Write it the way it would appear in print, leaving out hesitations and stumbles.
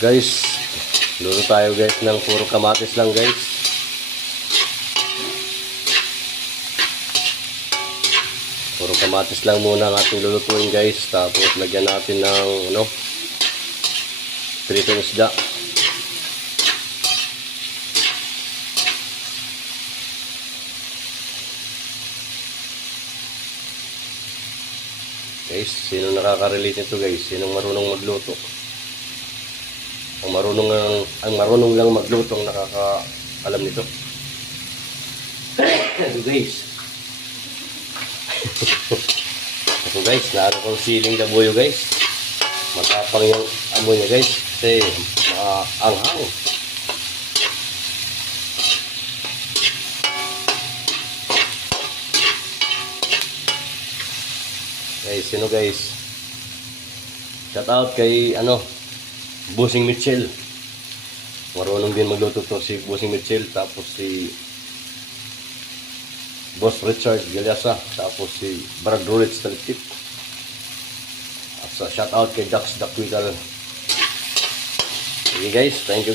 Guys, luto tayo guys ng puro kamatis lang guys. Puro kamatis lang muna ang ating lulutuin guys. Tapos lagyan natin ng pritong isda. Guys, sino nakaka-relate nito guys? Sinong marunong magluto? Ang marunong lang magluto ang nakaka-alam nito. Guys. Ito guys, naano kong siling dabuyo guys. Matapang yung amoy niya guys. Kasi anghang. Guys, sino guys? Shout out kay Bossing Mitchell. Marunong din magluto to si Bossing Mitchell. Tapos si Boss Richard Galyasa. Tapos si Brad Rulitz Talikip. At shout out kay Dax Dakwikal. Okay guys, thank you.